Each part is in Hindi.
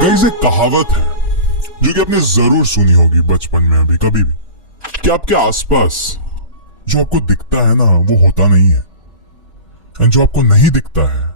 गाइस एक कहावत है जो कि आपने जरूर सुनी होगी बचपन में अभी कभी भी, कि आपके आसपास जो आपको दिखता है ना वो होता नहीं है, एंड जो आपको नहीं दिखता है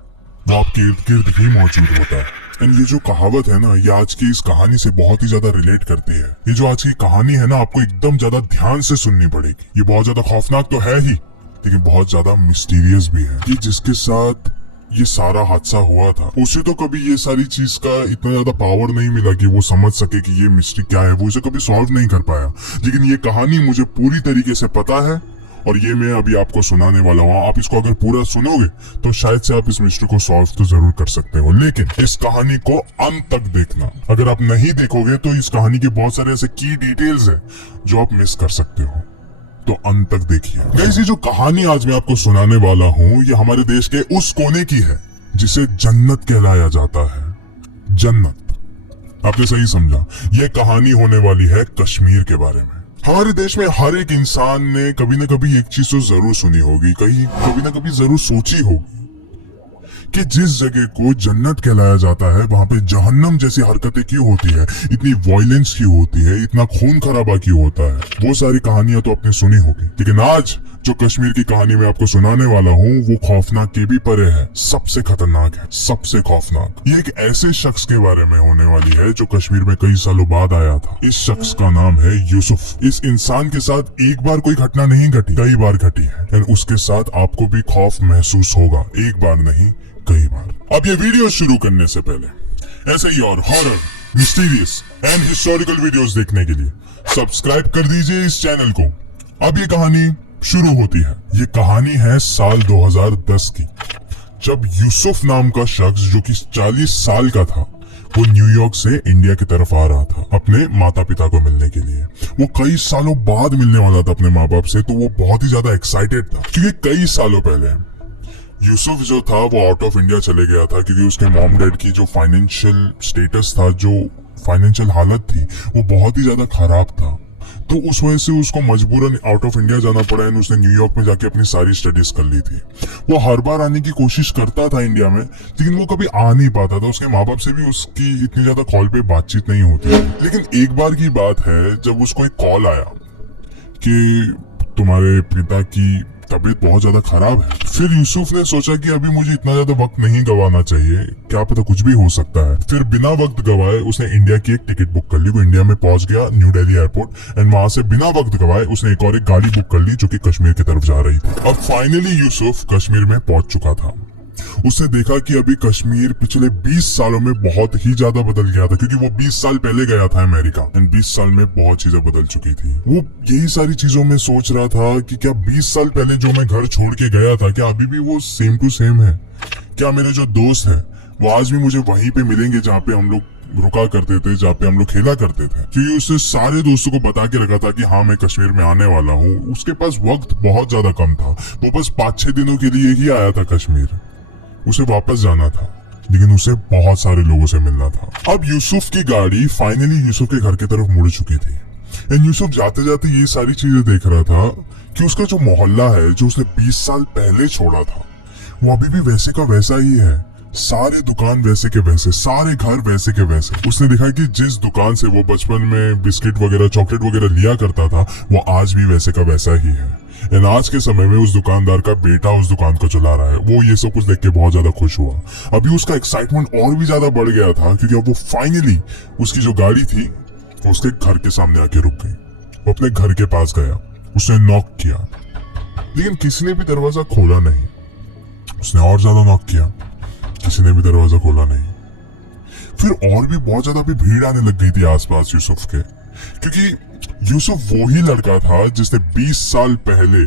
वो आपके इर्द गिर्द भी मौजूद होता है। एंड ये जो कहावत है ना, ये आज की इस कहानी से बहुत ही ज्यादा रिलेट करती है। ये जो आज की कहानी है ना, आपको एकदम ज्यादा ध्यान से सुननी पड़ेगी। ये बहुत ज्यादा खौफनाक तो है ही, लेकिन बहुत ज्यादा मिस्टीरियस भी है। कि जिसके साथ ये सारा हादसा हुआ था उसे तो कभी ये सारी चीज का इतना ज्यादा पावर नहीं मिला कि वो समझ सके कि ये मिस्ट्री क्या है, वो इसे कभी सॉल्व नहीं कर पाया। लेकिन ये कहानी मुझे पूरी तरीके से पता है और ये मैं अभी आपको सुनाने वाला हूँ। आप इसको अगर पूरा सुनोगे तो शायद से आप इस मिस्ट्री को सॉल्व तो जरूर कर सकते हो, लेकिन इस कहानी को अंत तक देखना। अगर आप नहीं देखोगे तो इस कहानी के बहुत सारे ऐसे की डिटेल्स है जो आप मिस कर सकते हो, तो अंत तक देखिए। गाइस ये जो कहानी आज मैं आपको सुनाने वाला हूँ, ये हमारे देश के उस कोने की है जिसे जन्नत कहलाया जाता है। जन्नत, आपने सही समझा। ये कहानी होने वाली है कश्मीर के बारे में। हमारे देश में हर एक इंसान ने कभी न कभी एक चीज तो जरूर सुनी होगी, कभी न कभी जरूर सोची होगी कि जिस जगह को जन्नत कहलाया जाता है वहां पे जहन्नम जैसी हरकतें क्यों होती है, इतनी वायलेंस क्यों होती है, इतना खून खराबा क्यों होता है। वो सारी कहानियां तो आपने सुनी होगी, लेकिन आज जो कश्मीर की कहानी मैं आपको सुनाने वाला हूँ वो खौफनाक के भी परे है, सबसे खतरनाक है, सबसे खौफनाक। ये एक ऐसे शख्स के बारे में होने वाली है जो कश्मीर में कई सालों बाद आया था। इस शख्स का नाम है यूसुफ। इस इंसान के साथ एक बार कोई घटना नहीं घटी, कई बार घटी है, एंड उसके साथ आपको भी खौफ महसूस होगा, एक बार नहीं कई बार। अब ये वीडियो शुरू करने से पहले ऐसे ही और horror, mysterious and historical videos देखने के लिए सब्सक्राइब कर दीजिए इस चैनल को। अब ये कहानी शुरू होती है। ये कहानी है साल 2010 की, जब यूसुफ नाम का शख्स जो कि 40 साल का था, वो न्यूयॉर्क से इंडिया की तरफ आ रहा था अपने माता पिता को मिलने के लिए। वो कई सालों बाद मिलने वाला था अपने माँ बाप से, तो वो बहुत ही ज्यादा एक्साइटेड था क्योंकि कई सालों पहले यूसुफ जो था वो आउट ऑफ इंडिया चले गया था क्योंकि उसके मॉम डैड की जो फाइनेंशियल स्टेटस था, जो फाइनेंशियल हालत थी, वो बहुत ही ज्यादा खराब था। तो उस वजह से उसको मजबूरन आउट ऑफ इंडिया जाना पड़ा एंड उसने न्यूयॉर्क में जाके अपनी सारी स्टडीज कर ली थी। वो हर बार आने की कोशिश करता था इंडिया में, लेकिन वो कभी आ नहीं पाता था। उसके माँ बाप से भी उसकी इतनी ज्यादा कॉल पे बातचीत नहीं होती। लेकिन एक बार की बात है जब उसको एक कॉल आया कि तुम्हारे पिता की तबीयत बहुत ज्यादा खराब है। फिर यूसुफ ने सोचा कि अभी मुझे इतना ज्यादा वक्त नहीं गवाना चाहिए, क्या पता कुछ भी हो सकता है। फिर बिना वक्त गवाए उसने इंडिया की एक टिकट बुक कर ली। वो इंडिया में पहुंच गया, न्यू दिल्ली एयरपोर्ट, एंड वहां से बिना वक्त गवाए उसने एक और एक गाड़ी बुक कर ली जो कि कश्मीर की तरफ जा रही थी। अब फाइनली यूसुफ कश्मीर में पहुंच चुका था। उसने देखा कि अभी कश्मीर पिछले 20 सालों में बहुत ही ज्यादा बदल गया था, क्योंकि वो 20 साल पहले गया था अमेरिका, एंड 20 साल में बहुत चीजें बदल चुकी थी। वो यही सारी चीजों में सोच रहा था कि क्या 20 साल पहले जो मैं घर छोड़ के गया था, क्या अभी भी वो सेम टू सेम है? क्या मेरे जो दोस्त है वो आज भी मुझे वहीं पे मिलेंगे जहाँ पे हम लोग रुका करते थे, जहाँ पे हम लोग खेला करते थे? क्योंकि उसने सारे दोस्तों को बता के रखा था कि हाँ मैं कश्मीर में आने वाला हूँ। उसके पास वक्त बहुत ज्यादा कम था, वो बस 5-6 दिनों के लिए ही आया था कश्मीर। उसे वापस जाना था, लेकिन उसे बहुत सारे लोगों से मिलना था। अब यूसुफ की गाड़ी फाइनली यूसुफ के घर की तरफ मुड़ चुकी थी, एंड यूसुफ जाते जाते ये सारी चीजें देख रहा था कि उसका जो मोहल्ला है जो उसने 20 साल पहले छोड़ा था, वो अभी भी वैसे का वैसा ही है। सारे दुकान वैसे के वैसे, सारे घर वैसे के वैसे। उसने देखा कि जिस दुकान से वो बचपन में बिस्किट वगैरह, चॉकलेट वगैरह लिया करता था, वो आज भी वैसे का वैसा ही है। एंड आज के समय में उस दुकानदार का बेटा उस दुकान को चला रहा है। वो ये सब कुछ देख के बहुत ज्यादा खुश हुआ। अभी उसका एक्साइटमेंट और भी ज्यादा बढ़ गया था क्योंकि अब वो फाइनली उसकी जो गाड़ी थी उसके घर के सामने आके रुक गई। वो अपने घर के पास गया, उसने नॉक किया, लेकिन किसी ने भी दरवाजा खोला नहीं। उसने और ज्यादा नॉक किया, किसी ने भी दरवाजा खोला नहीं। फिर और भी बहुत ज्यादा भी भीड़ आने लग गई थी आसपास यूसुफ के, क्योंकि यूसुफ वो ही लड़का था जिसने 20 साल पहले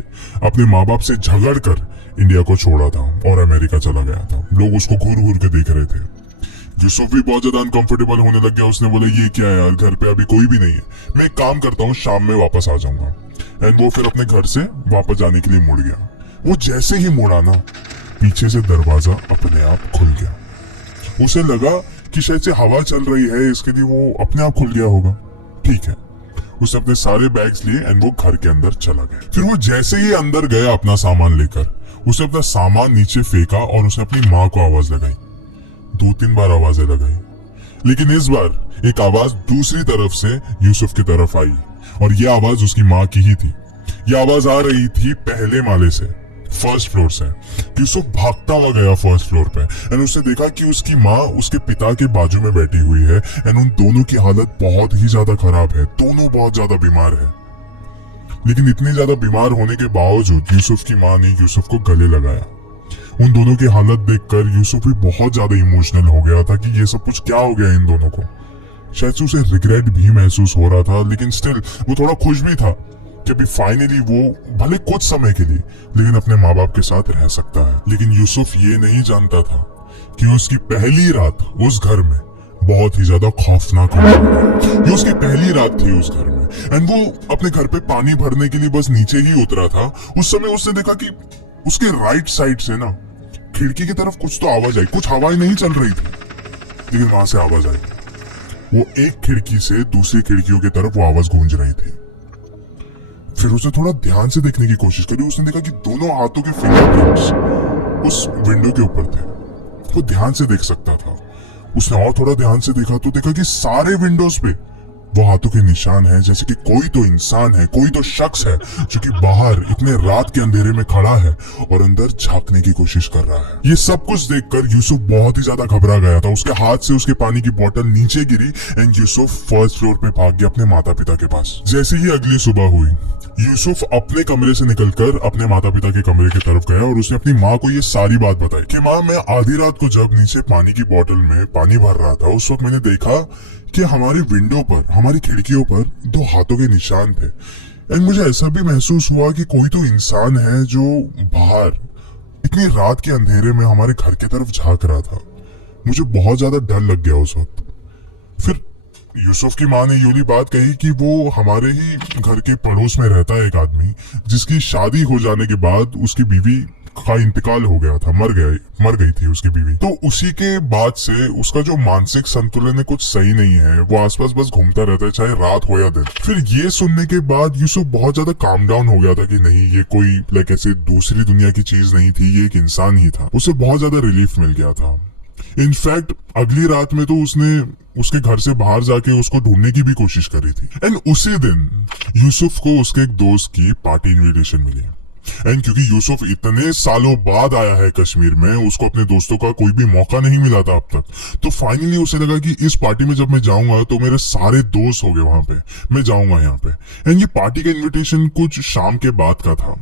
अपने माँ बाप से झगड़ कर इंडिया को छोड़ा था और अमेरिका चला गया था। लोग उसको घूर घूर के देख रहे थे। यूसुफ भी बहुत ज्यादा अनकंफर्टेबल होने लग गया। उसने बोला ये क्या है यार, घर पे अभी कोई भी नहीं है, मैं एक काम करता हूँ शाम में वापस आ जाऊंगा। एंड वो फिर अपने घर से वापस जाने के लिए मुड़ गया। वो जैसे ही मुड़ा ना, पीछे से दरवाजा अपने आप खुल गया। उसे लगा कि शायद से हवा चल रही है, इसके लिए वो अपने आप खुल गया होगा। ठीक है, उसने अपने सारे बैग्स लिए एंड वो घर के अंदर चला गया। फिर वो जैसे ही अंदर गया अपना सामान लेकर, उसने अपना सामान नीचे फेंका और उसने अपनी माँ को आवाज लगाई। 2-3 बार आवाजें लगाई। लेकिन इस बार एक आवाज दूसरी तरफ से यूसुफ की तरफ आई और यह आवाज उसकी माँ की ही थी। यह आवाज आ रही थी पहले माले से, फर्स्ट फ्लोर से। यूसुफ भागता हुआ गया फर्स्ट फ्लोर पे एंड उसने देखा कि उसकी माँ उसके पिता के बाजू में बैठी हुई है एंड उन दोनों की हालत बहुत ही ज्यादा खराब है। दोनों बहुत ज्यादा बीमार है। लेकिन इतने ज्यादा बीमार होने के बावजूद यूसुफ की माँ ने यूसुफ को गले लगाया। उन दोनों की हालत देखकर यूसुफ भी बहुत ज्यादा इमोशनल हो गया था कि ये सब कुछ क्या हो गया इन दोनों को। शायद से उसे रिग्रेट भी महसूस हो रहा था, लेकिन स्टिल वो थोड़ा खुश भी था कि अभी फाइनली वो भले कुछ समय के लिए लेकिन अपने माँ बाप के साथ रह सकता है। लेकिन यूसुफ ये नहीं जानता था कि उसकी पहली रात उस घर में बहुत ही ज्यादा खौफनाक हो गई। ये उसकी पहली रात थी उस घर में एंड वो अपने घर पे पानी भरने के लिए बस नीचे ही उतरा था। उस समय उसने देखा कि उसके राइट साइड से ना खिड़की की तरफ कुछ तो आवाज आई। कुछ हवाएं नहीं चल रही थी लेकिन वहां से आवाज आई। वो एक खिड़की से दूसरी खिड़कियों की तरफ वो आवाज गूंज रही थी। फिर उसने थोड़ा ध्यान से देखने की कोशिश करी। उसने देखा कि दोनों हाथों के फिंगरप्रिंट्स उस विंडो के ऊपर थे। वो ध्यान से देख सकता था। उसने और थोड़ा ध्यान से देखा तो देखा कि सारे विंडोज पे वो हाथों के निशान हैं, जैसे कि कोई तो इंसान है, कोई तो शख्स है जो कि बाहर इतने रात के अंधेरे में खड़ा है और अंदर झांकने की कोशिश कर रहा है। ये सब कुछ देखकर यूसुफ बहुत ही ज्यादा घबरा गया था। उसके हाथ से उसके पानी की बोतल नीचे गिरी एंड यूसुफ फर्स्ट फ्लोर पे भाग गया अपने माता पिता के पास। जैसे ही अगली सुबह हुई, यूसुफ अपने कमरे से निकलकर अपने माता पिता के कमरे की तरफ गया और उसने अपनी माँ को ये सारी बात बताई कि माँ, मैं आधी रात को जब नीचे पानी की बोतल में पानी भर रहा था उस वक्त मैंने देखा कि हमारे विंडो पर, हमारी खिड़कियों पर दो हाथों के निशान थे एंड मुझे ऐसा भी महसूस हुआ कि कोई तो इंसान है जो बाहर इतनी रात के अंधेरे में हमारे घर की तरफ झांक रहा था। मुझे बहुत ज्यादा डर लग गया उस वक्त। फिर यूसुफ की माँ ने यूली बात कही कि वो हमारे ही घर के पड़ोस में रहता है एक आदमी जिसकी शादी हो जाने के बाद उसकी बीवी का इंतकाल हो गया था, मर गई थी उसकी बीवी। तो उसी के बाद से उसका जो मानसिक संतुलन है कुछ सही नहीं है। वो आसपास बस घूमता रहता है चाहे रात हो या दिन। फिर ये सुनने के बाद यूसुफ बहुत ज्यादा काम डाउन हो गया था कि नहीं, ये कोई लाइक ऐसे दूसरी दुनिया की चीज नहीं थी, ये एक इंसान ही था। उसे बहुत ज्यादा रिलीफ मिल गया था। इनफैक्ट अगली रात में तो उसने उसके घर से बाहर जाके उसको ढूंढने की भी कोशिश करी थी एंड उसी दिन यूसुफ को उसके एक दोस्त की पार्टी इनविटेशन मिली एंड क्योंकि यूसुफ इतने सालों बाद आया है कश्मीर में, उसको अपने दोस्तों का कोई भी मौका नहीं मिला था अब तक। तो फाइनली उसे लगा कि इस पार्टी में जब मैं जाऊंगा तो मेरे सारे दोस्त हो गए वहां पे, मैं जाऊंगा यहाँ पे। एंड ये पार्टी का इनविटेशन कुछ शाम के बाद का था।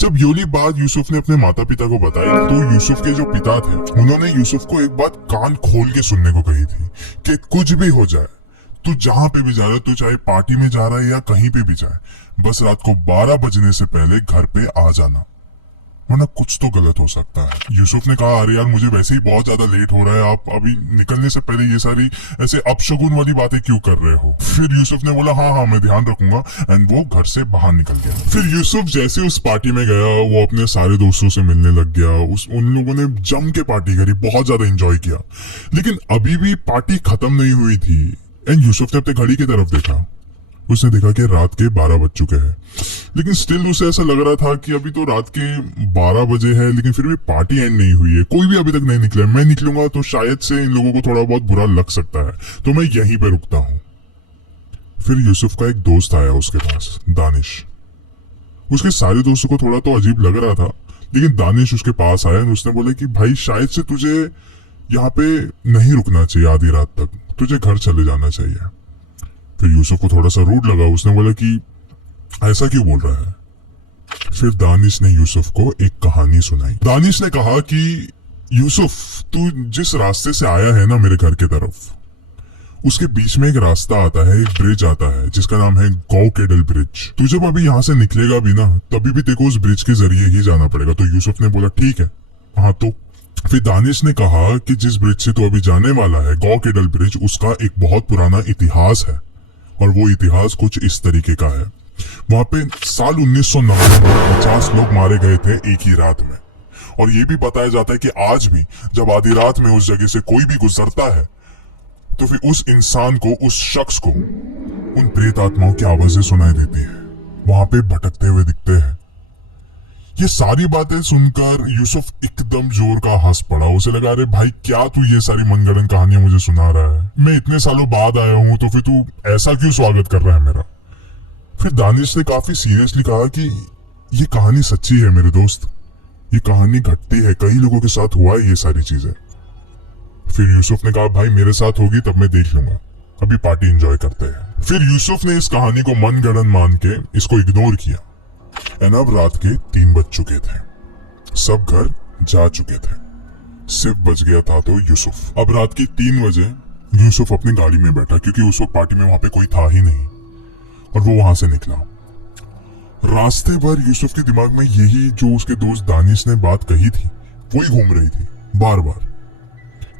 जब योली बात यूसुफ ने अपने माता पिता को बताई तो यूसुफ के जो पिता थे उन्होंने यूसुफ को एक बात कान खोल के सुनने को कही थी कि कुछ भी हो जाए, तू जहां पे भी जा रहा है, तू चाहे पार्टी में जा रहा है या कहीं पे भी जाए, बस रात को 12 बजने से पहले घर पे आ जाना, वरना कुछ तो गलत हो सकता है। यूसुफ ने कहा, अरे यार मुझे वैसे ही बहुत ज्यादा लेट हो रहा है, आप अभी निकलने से पहले ये सारी ऐसे अपशगुन वाली बातें क्यों कर रहे हो। फिर यूसुफ ने बोला हाँ मैं ध्यान रखूंगा एंड वो घर से बाहर निकल गया। फिर यूसुफ जैसे उस पार्टी में गया वो अपने सारे दोस्तों से मिलने लग गया। उन लोगों ने जम के पार्टी करी, बहुत ज्यादा एंजॉय किया। लेकिन अभी भी पार्टी खत्म नहीं हुई थी एंड यूसुफ ने अपने घड़ी की तरफ देखा। उसने देखा कि रात के 12 बज चुके हैं, लेकिन स्टिल उसे ऐसा लग रहा था कि अभी तो रात के 12 बजे है लेकिन फिर भी पार्टी एंड नहीं हुई है, कोई भी अभी तक नहीं निकला। मैं निकलूंगा तो शायद से इन लोगों को थोड़ा बहुत बुरा लग सकता है, तो मैं यहीं पे रुकता हूँ। फिर यूसुफ का एक दोस्त आया उसके पास, दानिश। उसके सारे दोस्तों को थोड़ा तो अजीब लग रहा था, लेकिन दानिश उसके पास आया और उसने बोला कि भाई शायद से तुझे यहाँ पे नहीं रुकना चाहिए आधी रात तक, तुझे घर चले जाना चाहिए। फिर यूसुफ को थोड़ा सा रूड लगा, उसने बोला कि ऐसा क्यों बोल रहा है। फिर दानिश ने यूसुफ को एक कहानी सुनाई। दानिश ने कहा कि यूसुफ, तू जिस रास्ते से आया है ना मेरे घर की तरफ, उसके बीच में एक रास्ता आता है, एक ब्रिज आता है जिसका नाम है गौ केडल ब्रिज। तू जब अभी यहाँ से निकलेगा भी ना तभी भी तेको उस ब्रिज के जरिए ही जाना पड़ेगा। तो यूसुफ ने बोला ठीक है। हाँ तो फिर दानिश ने कहा कि जिस ब्रिज से तू अभी जाने वाला है, गौ केडल ब्रिज, उसका एक बहुत पुराना इतिहास है और वो इतिहास कुछ इस तरीके का है। वहां पे साल 1990 में 50 लोग मारे गए थे एक ही रात में, और ये भी बताया जाता है कि आज भी जब आधी रात में उस जगह से कोई भी गुजरता है तो फिर उस इंसान को, उस शख्स को उन प्रेत आत्माओं की आवाजें सुनाई देती है, वहां पे भटकते हुए दिखते हैं। ये सारी बातें सुनकर यूसुफ एकदम जोर का हंस पड़ा। उसे लगा, अरे भाई क्या तू ये सारी मनगढ़ंत कहानियां मुझे सुना रहा है? मैं इतने सालों बाद आया हूं तो फिर तू ऐसा क्यों स्वागत कर रहा है मेरा? फिर दानिश ने काफी सीरियसली कहा कि ये कहानी सच्ची है मेरे दोस्त, ये कहानी घटती है, कई लोगों के साथ हुआ है ये सारी चीजें। फिर यूसुफ ने कहा, भाई मेरे साथ होगी तब मैं देख लूंगा, अभी पार्टी एंजॉय करते हैं। फिर यूसुफ ने इस कहानी को मनगढ़ंत मान के इसको इग्नोर किया। एंड अब रात के 3 बज चुके थे, सब घर जा चुके थे, सिर्फ बच गया था तो यूसुफ। अब रात के 3 बजे यूसुफ अपनी गाड़ी में बैठा, क्योंकि उस वक्त पार्टी में वहां पे कोई था ही नहीं, और वो वहां से निकला। रास्ते भर यूसुफ के दिमाग में यही जो उसके दोस्त दानिश ने बात कही थी वही घूम रही थी बार बार,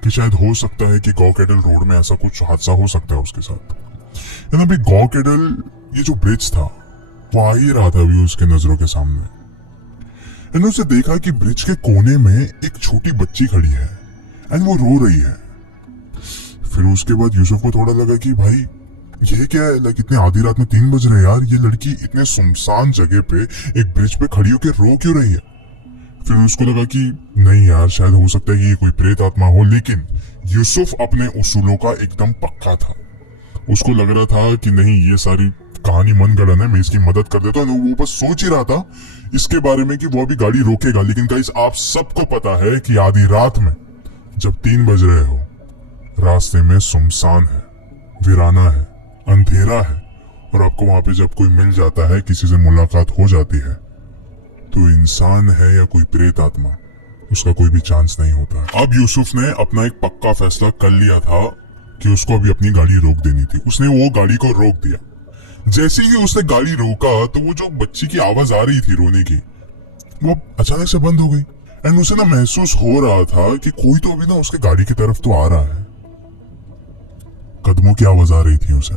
कि शायद हो सकता है कि गॉकेडल रोड में ऐसा कुछ हादसा हो सकता है उसके साथ। यानी अभी गॉकेडल ये जो ब्रिज था वो आ ही रहा था अभी उसके नजरों के सामने। एंड उसे देखा कि ब्रिज के कोने में एक छोटी बच्ची खड़ी है एंड वो रो रही है। फिर उसके बाद यूसुफ को थोड़ा लगा कि भाई ये क्या है, लाइक इतने आधी रात में 3 बज रहे यार, ये लड़की इतने सुनसान जगह पे एक ब्रिज पे खड़ी होकर रो क्यों रही है? फिर उसको लगा कि नहीं यार, शायद हो सकता है कि ये कोई प्रेत आत्मा हो। लेकिन यूसुफ अपने उसूलों का एकदम पक्का था। उसको लग रहा था कि नहीं, ये सारी कहानी मनगढ़ंत है, मैं इसकी मदद कर देता हूँ। वो बस सोच ही रहा था इसके बारे में कि वो अभी गाड़ी रोकेगा। लेकिन गाइस, आप सबको पता है कि आधी रात में जब 3 बज रहे हो, रास्ते में सुनसान है, वीराना है, अंधेरा है, और आपको वहां पे जब कोई मिल जाता है, किसी से मुलाकात हो जाती है, तो इंसान है या कोई प्रेत आत्मा, उसका कोई भी चांस नहीं होता। अब यूसुफ ने अपना एक पक्का फैसला कर लिया था कि उसको अभी अपनी गाड़ी रोक देनी थी। उसने वो गाड़ी को रोक दिया। जैसे ही उसने गाड़ी रोका तो वो जो बच्ची की आवाज आ रही थी रोने की, वो अचानक से बंद हो गई। एंड उसे ना महसूस हो रहा था कि कोई तो अभी ना उसके गाड़ी की तरफ तो आ रहा है। कदमों की आवाज आ रही थी उसे।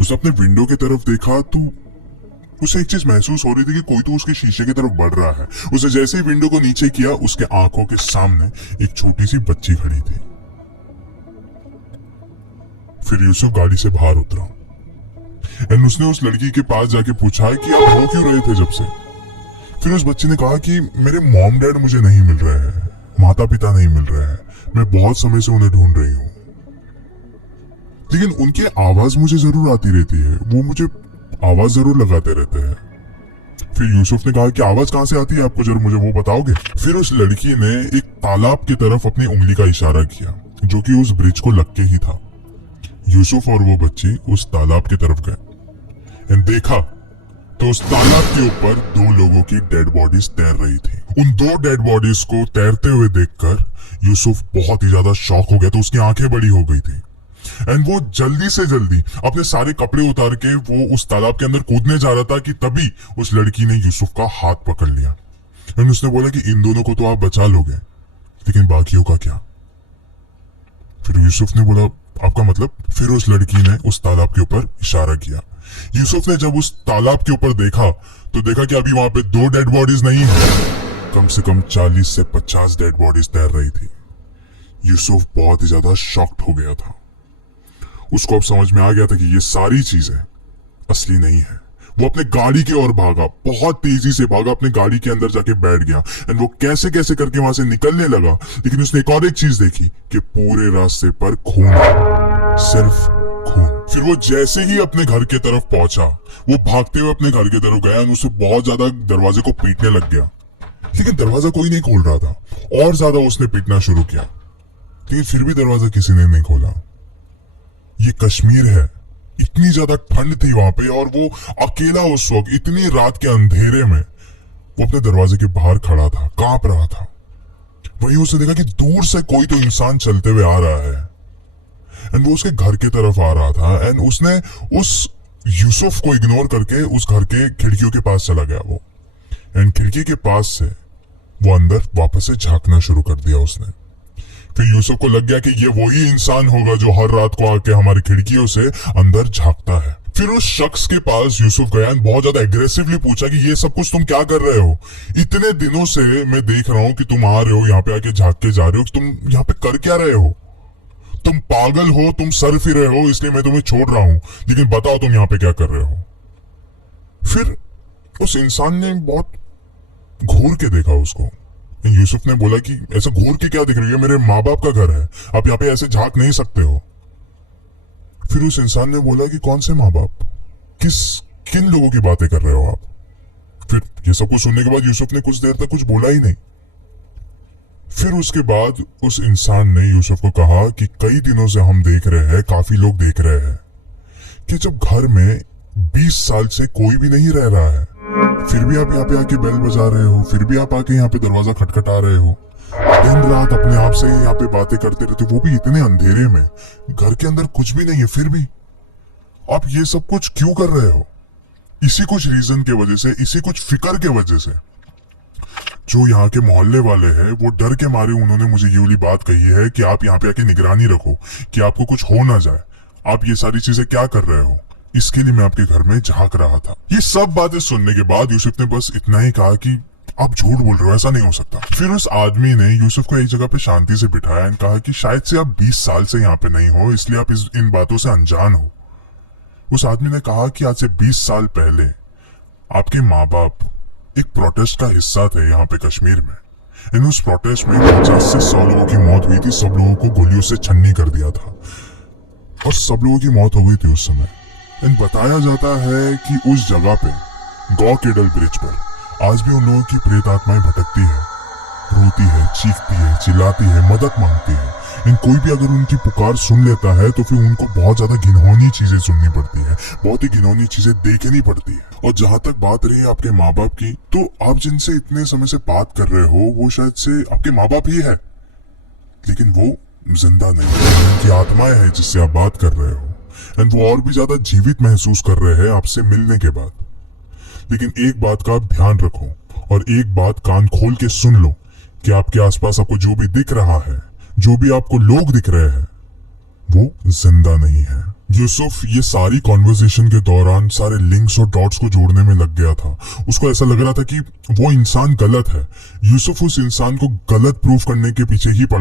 उसने अपने विंडो की तरफ देखा तो उसे एक चीज महसूस हो रही थी कि कोई तो उसके शीशे की तरफ बढ़ रहा है। उसे जैसे ही विंडो को नीचे किया, उसके आंखों के सामने एक छोटी सी बच्ची खड़ी थी। फिर यूसुफ गाड़ी से बाहर उतरा एंड उसने उस लड़की के पास जाके पूछा कि आप रो क्यों रहे थे जब से? फिर उस बच्ची ने कहा कि मेरे मॉम डैड मुझे नहीं मिल रहे हैं, माता पिता नहीं मिल रहे हैं, मैं बहुत समय से उन्हें ढूंढ रही हूँ, लेकिन उनकी आवाज मुझे जरूर आती रहती है, वो मुझे आवाज जरूर लगाते रहते हैं। फिर यूसुफ ने कहा कि आवाज कहां से आती है आपको, जरूर मुझे वो बताओगे? फिर उस लड़की ने एक तालाब की तरफ अपनी उंगली का इशारा किया, जो कि उस ब्रिज को लग के ही था। यूसुफ और वो बच्ची उस तालाब की तरफ गए एंड देखा तो उस तालाब के ऊपर 2 लोगों की डेड बॉडीज तैर रही थी। उन 2 डेड बॉडीज को तैरते हुए देखकर यूसुफ बहुत ही ज्यादा शॉक हो गया, तो उसकी आंखें बड़ी हो गई थी। एंड वो जल्दी से जल्दी अपने सारे कपड़े उतार के वो उस तालाब के अंदर कूदने जा रहा था कि तभी उस लड़की ने यूसुफ का हाथ पकड़ लिया। एंड उसने बोला कि इन दोनों को तो आप बचा लोगे, लेकिन बाकियों का क्या? फिर यूसुफ ने बोला, आपका मतलब? फिर उस लड़की ने उस तालाब के ऊपर इशारा किया। यूसुफ ने जब उस तालाब के ऊपर देखा तो देखा कि अभी वहां पे 2 डेड बॉडीज नहीं है, कम से कम 40 से 50 डेड बॉडीज तैर रही थी। यूसुफ बहुत ही ज्यादा शॉक्ड हो गया था। उसको अब समझ में आ गया था कि ये सारी चीजें असली नहीं है। वो अपने गाड़ी की ओर भागा, बहुत तेजी से भागा, अपने गाड़ी के अंदर जाके बैठ गया एंड वो कैसे कैसे करके वहां से निकलने लगा। लेकिन उसने एक और एक चीज देखी कि पूरे रास्ते पर खून, सिर्फ खून। फिर वो जैसे ही अपने घर के तरफ पहुंचा, वो भागते हुए अपने घर की तरफ गया और उसे बहुत ज्यादा दरवाजे को पीटने लग गया। लेकिन दरवाजा कोई नहीं खोल रहा था, और ज्यादा उसने पीटना शुरू किया, लेकिन फिर भी दरवाजा किसी ने नहीं खोला। ये कश्मीर है, इतनी ज्यादा ठंड थी वहां पे, और वो अकेला उस वक्त इतनी रात के अंधेरे में वो अपने दरवाजे के बाहर खड़ा था, कांप रहा था। वहीं उसने देखा कि दूर से कोई तो इंसान चलते हुए आ रहा है एंड वो उसके घर की तरफ आ रहा था। एंड उसने उस यूसुफ को इग्नोर करके उस घर के खिड़कियों के पास चला गया वो, एंड खिड़की के पास से वो अंदर वापस से झांकना शुरू कर दिया उसने। फिर यूसुफ को लग गया कि ये वही इंसान होगा जो हर रात को आके हमारी खिड़कियों से अंदर झांकता है। फिर उस शख्स के पास यूसुफ गया और बहुत ज्यादा एग्रेसिवली पूछा कि ये सब कुछ तुम क्या कर रहे हो? इतने दिनों से मैं देख रहा हूं कि तुम आ रहे हो यहाँ पे, आके झांक के जा रहे हो, तुम यहाँ पे कर क्या रहे हो? तुम पागल हो, तुम सर फिर रहे हो, इसलिए मैं तुम्हें छोड़ रहा हूं, लेकिन बताओ तुम यहाँ पे क्या कर रहे हो? फिर उस इंसान ने बहुत घूर के देखा उसको। यूसुफ ने बोला कि ऐसा घूर के क्या दिख रही है, मेरे माँ बाप का घर है, आप यहाँ पे ऐसे झांक नहीं सकते हो। फिर उस इंसान ने बोला कि कौन से माँ बाप, किन लोगों की बातें कर रहे हो आप। फिर ये सब कुछ सुनने के बाद यूसुफ ने कुछ देर तक कुछ बोला ही नहीं। फिर उसके बाद उस इंसान ने यूसुफ को कहा कि कई दिनों से हम देख रहे हैं, काफी लोग देख रहे हैं कि जब घर में 20 साल से कोई भी नहीं रह रहा है, फिर भी आप यहाँ पे आके बेल बजा रहे हो, फिर भी आप आके यहाँ पे दरवाजा खटखटा रहे हो, दिन रात अपने आप से यहाँ पे बातें करते रहते हो, वो भी इतने अंधेरे में, घर के अंदर कुछ भी नहीं है, फिर भी आप ये सब कुछ क्यों कर रहे हो। इसी कुछ रीजन के वजह से, इसी कुछ फिक्र के वजह से जो यहाँ के मोहल्ले वाले हैं वो डर के मारे उन्होंने मुझे ये वाली बात कही है कि आप यहाँ पे आके निगरानी रखो कि आपको कुछ हो ना जाए। आप ये सारी चीजें क्या कर रहे हो, इसके लिए मैं आपके घर में झांक रहा था। ये सब बातें सुनने के बाद यूसुफ ने बस इतना ही कहा कि आप झूठ बोल रहे हो, ऐसा नहीं हो सकता। फिर उस आदमी ने यूसुफ को एक जगह पे शांति से बिठाया और कहा कि शायद से आप 20 साल से यहाँ पे नहीं हो, इसलिए आप इन बातों से अनजान हो। उस आदमी ने कहा कि आज से 20 साल पहले आपके माँ बाप एक प्रोटेस्ट का हिस्सा थे यहाँ पे कश्मीर में। इन उस प्रोटेस्ट में 50 से 100 लोगों की मौत हुई थी, सब लोगों को गोलियों से छन्नी कर दिया था और सब लोगों की मौत हो गई थी उस समय। इन बताया जाता है कि उस जगह पे गौकेडल ब्रिज पर आज भी उन लोगों की प्रेत आत्माएं भटकती है, रोती है, चीखती है, चिल्लाती है, मदद मांगती है। इन कोई भी अगर उनकी पुकार सुन लेता है तो फिर उनको बहुत ज्यादा घिनौनी चीजें सुननी पड़ती है, बहुत ही घिनौनी चीजें देखनी पड़ती है। और जहां तक बात रही आपके माँ बाप की, तो आप जिनसे इतने समय से बात कर रहे हो वो शायद से आपके माँ बाप ही है, लेकिन वो जिंदा नहीं है, उनकी आत्माएं हैं जिससे आप बात कर रहे हो। एंड वो और भी ज्यादा जीवित महसूस कर रहे हैं आपसे मिलने के बाद। लेकिन एक बात का आप ध्यान रखो और एक बात कान खोल के सुन लो कि आपके आसपास आपको जो भी दिख रहा है, जो भी आपको लोग दिख रहे हैं, वो जिंदा नहीं है। यूसुफ ये सारी कॉन्वर्सेशन के दौरान सारे लिंक्स और डॉट्स को जोड़ने में लग गया था। उसको ऐसा लग रहा था कि वो इंसान गलत है। यूसुफ उस इंसान को गलत प्रूफ करने के पीछे ही पड़ा।